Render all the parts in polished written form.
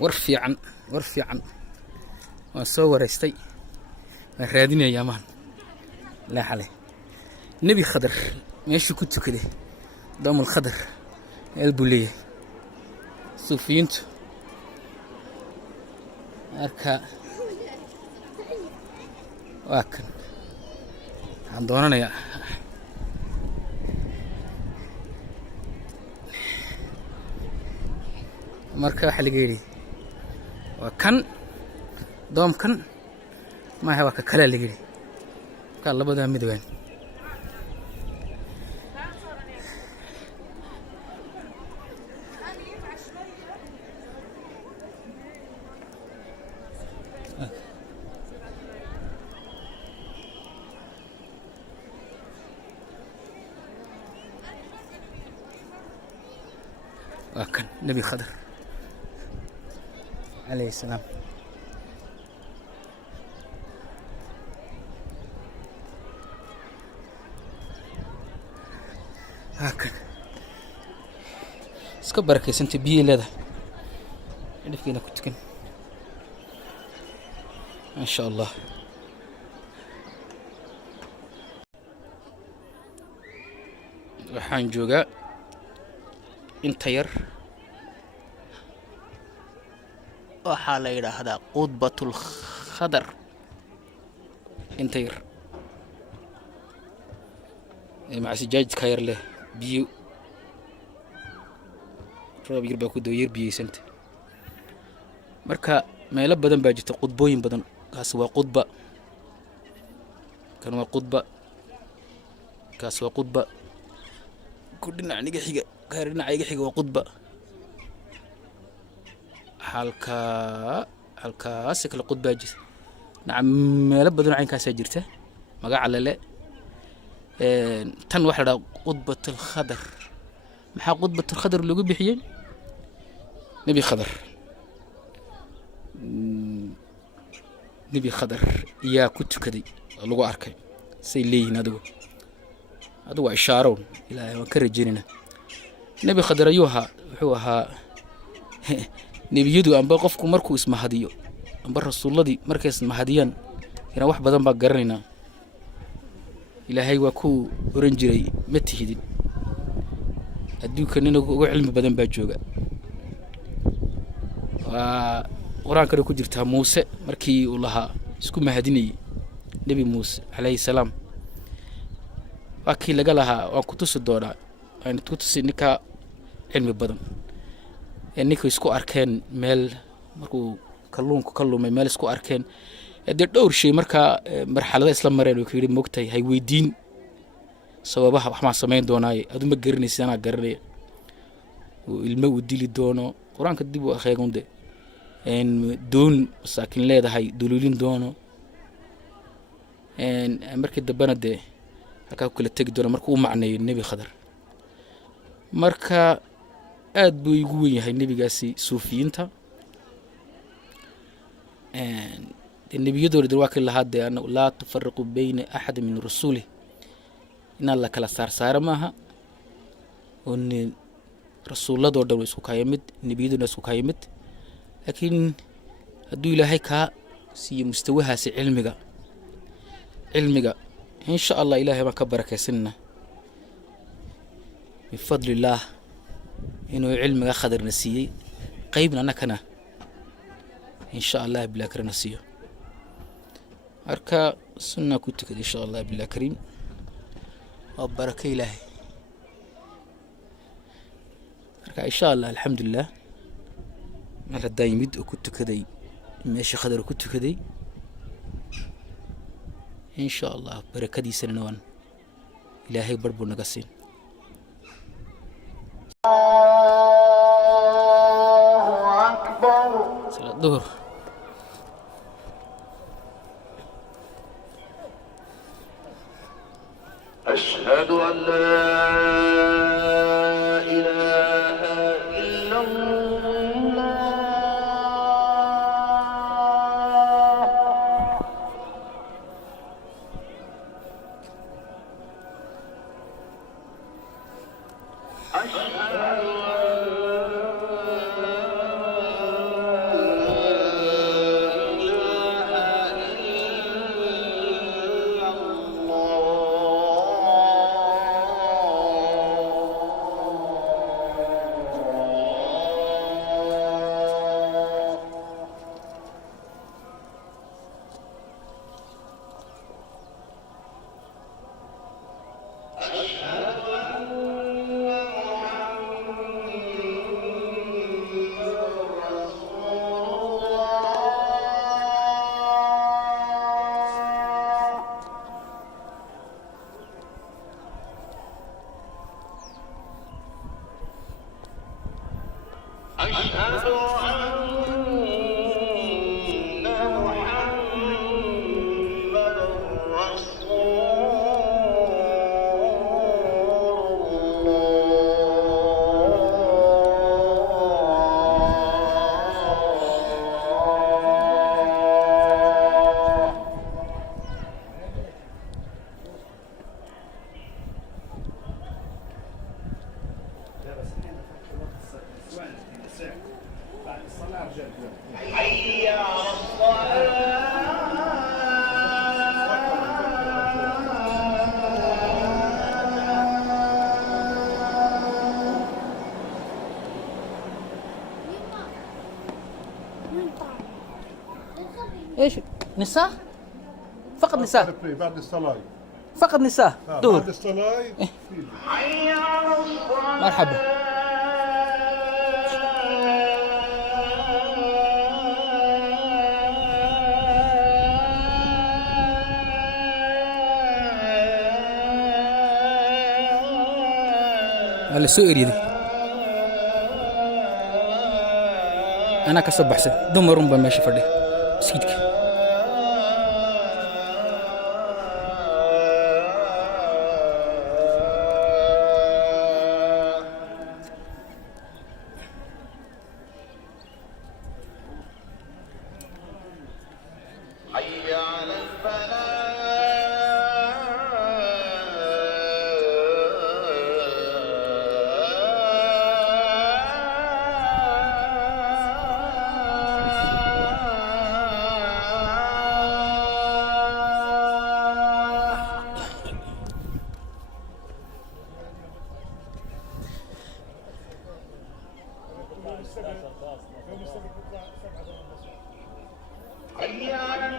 war fiican waan soo wareystay waan raadinayaa maan la xalay nebi khadar meeshii ku tukaday daamul khadar elbuliye suufiyiintu marka waa kan waxaan doonanayaa marka waxa laga yidhi waa kan doomkan maaha waa ka kale laga yidhi marka labadaa mid weyn وكان نبي خضر عليه السلام هكذا اسكبرك يا سنتي بيه لذا اللي فينا كنت كن ما شاء الله waxaan joogaa inta yar waxaa la yiraahdaa qudbatul khadar inta yar مع سجاج كاير له بيو راب يربا كو دوير بيي سنت marka meelo badan baa jirta qudbooyin badan kaas waa qudba kan waa qudba kaas waa qudba ku dhinaciga xiga kaarinaciga xiga waa qudba halkaas kala qudba jirta nacam meelo badan caynkaas jirta magaca lale tan waxa la qudbatul khadar maxaa qudbatul khadar lagu bixiyay nabi khadar نبي خضر يا كنت كذي اللغة أركي سيلين هذا إشارة إلى وكر جيرنا نبي خضر أيها هو نبي يدو أن بقفكم مركو اسمه هديو أن برسول الله دي مركز اسمه هديان هنا واحد بدن بقرنا إلى هاي وكو رنجري متهدين أدو كننا علم بدن بجوجا قرآن كده كجرتها موسى مركي والله اسكو مهديني نبي موسى عليه السلام وكي لقالها وكتوس الدورة يعني تكتوس إنك علم بدن إنك اسكو أركان مال مركو كلهم مال اسكو أركان دير دور شيء مركا مرحلة الإسلام مرينا وكيري موقتي هاي ويدين سببها وحما سمين دوناي أدو مقرني سيانا قرني والمو ديلي دونو قرآن كدبو أخي قوندي إن دون ساكن لهذا هاي دلولين دونه إن مركز دبنا ده هكذا كل تيجي دونه مركو معني النبي خضر مركا أد بيجوي هاي النبي جالسي صوفيين تا إن النبي يدور دلوقتي لهذا أنه لا تفرق بين أحد من رسوله إن الله كلا صار معها وإن رسول الله دور يسوع كايمد النبي يدور يسوع كايمد لكن هدو إلهي كا سي مستواها سي علمك إن شاء الله إلهي ما كبرك سنة بفضل الله إنه علمك خضر نسيه قيبنا نكنا إن شاء الله بلا كريم نسيه أركا سنة كنت إن شاء الله بلا كريم وبركة إلهي أركا إن شاء الله الحمد لله مرة دايمد وكنت كذي ماشي خضر وكنت كذي إن شاء الله بركة دي سنوان إلهي بربو نقصين الله أكبر صلاة الظهر أشهد أن لا إله إلا الله أشهد أن لا حي على الصلاة. ايش نساء فقط نساء بعد الصلاة فقط نساء دور بعد الصلاة حي على الصلاة. مرحبا على سوء يريد أنا كسب بحسن دمر بماشي فردي سيدك حي على الفلاح. حي على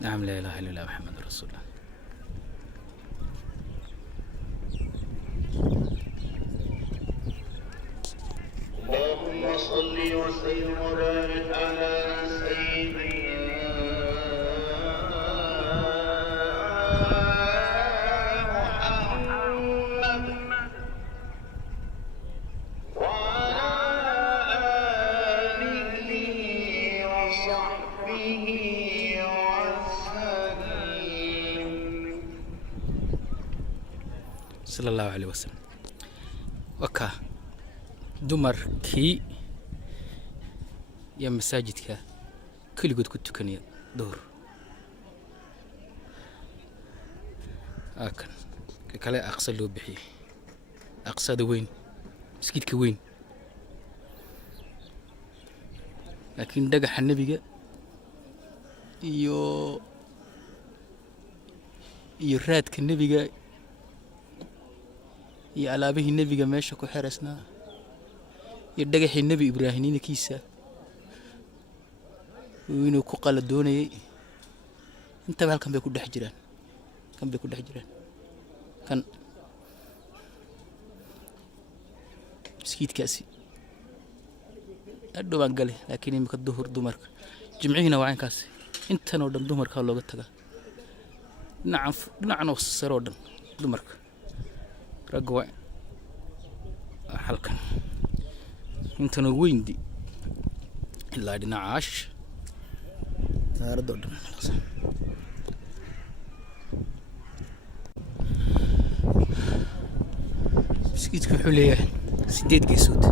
نعم لا إله إلا الله محمد رسول الله اللهم صل وسلم وبارك على سيدنا محمد وعلى آله وصحبه وسلم. صلى الله عليه وسلم وكا dumarkii iyo masaajidka keligood ku tukanaya door kan ka kale aqsa loo bixiyay aqsada weyn masjidka weyn laakiin dhagaxa nabiga iyo raadka nabiga iyo alaabihii nabiga meesha ku xiraysnaa iyo dhagaxii nebi ibraahimiinkiisa inuu ku qala doonayay intaba halkan bay ku dhex jiraan kan masjidkaasi adhow baan galay laakiin imika duhur dumarka jimcihiina waa inkaasi intan oo dhan dumarka looga tagaa dhinacan oo sare oo dhan dumarka ragga waa halkan intana weyndi ilaa dhinaca magaalada oo dhan masjidku wuxuu leeyahay 8 geesood.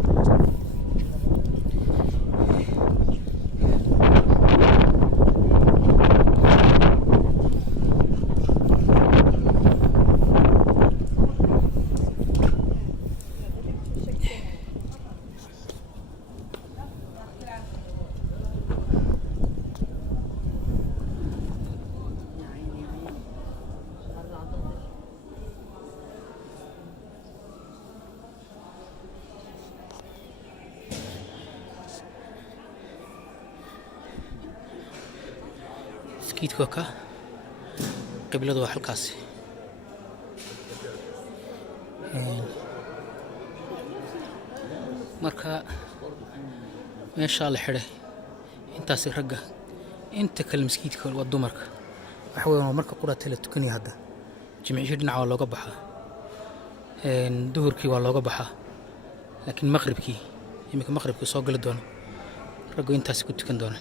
مسجدku ka qibladu waa halkaas marka meesha la xiray intaas ragga inta kale masjidka waa dumarka waxa weeyaan marka quraata la tukanay hadda jimciyo dhinaca waa looga baxaa duhurkii waa looga baxaa laakiin maqribkii imika maqribkii soo gali doona raggu intaas ku tukan doona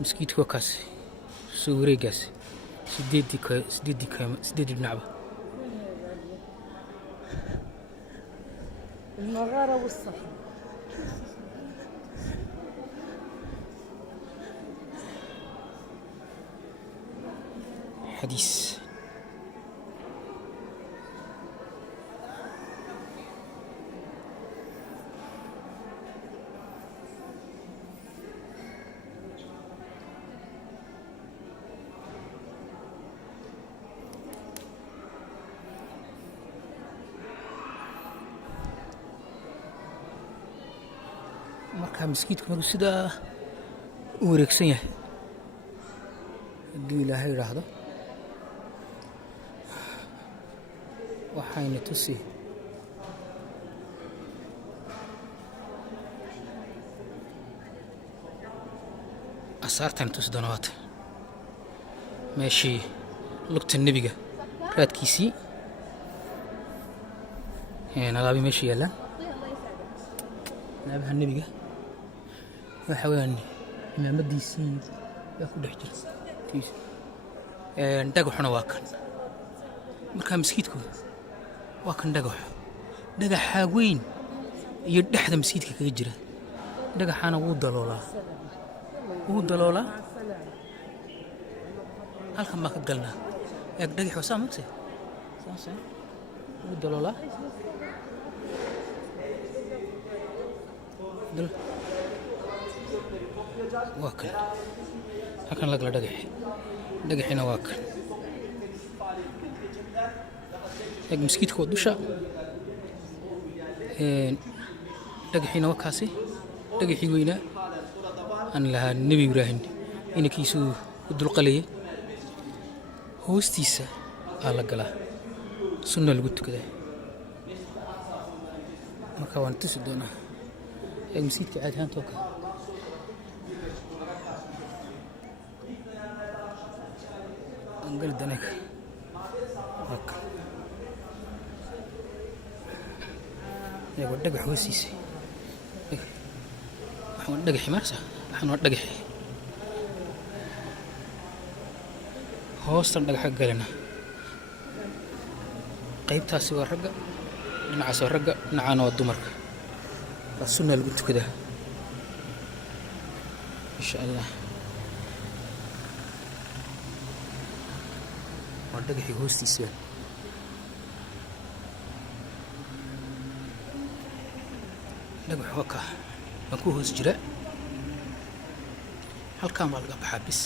مسكيت كوكاس سوريغاس سديدي بنعبة المغارة والصف حديث marka masjidku markuu sidaa u wareegsan yahay haddii ilaahay yidhaahdo waxayna tusi asaartan tusi doona waata meeshii lugta nebiga raadkiisii alaabi meeshii yaallaan alaabaha nebiga waxa weeyaan imaamadiisii yaa ku dhex jira dhagaxuna waa kan markaa masjidku waa kan dhagaxa weyn iyo dhexda masjidka kaga jira dhagaxana wuu daloolaa halkan baa ka galnaa eeg dhagax waa saa magse saas wuu daloolaa waa kan halkan lagala dhagaxina waa kan eeg masjidka waa dusha dhagaxiina waa kaasi dhagaxii weynaa aan lahaa nebi ibraahim inankiisuu u dulqalayay hoostiisa aa la galaa sunna lagu tukadaa marka waan tusi doonaa eeg masjidka caadi ahaantoo kale angali danayka waa kan eego dhagax hoostiisa waxaan waa dhagaxi marsa waxaan waa dhagaxi hoostan dhagaxa galina qaybtaasi waa ragga dhinacaas waa ragga dhinacaana waa dumarka waa sunna lagu tukadaa insha allah waa dhagaxii hoostiisa dhagax waa kaa waan ku hoos jira halkan baa laga baxaa bis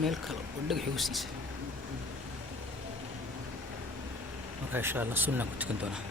meel kale oo dhagaxii hoostiisa marka insha allah sunna ku tukan doonaa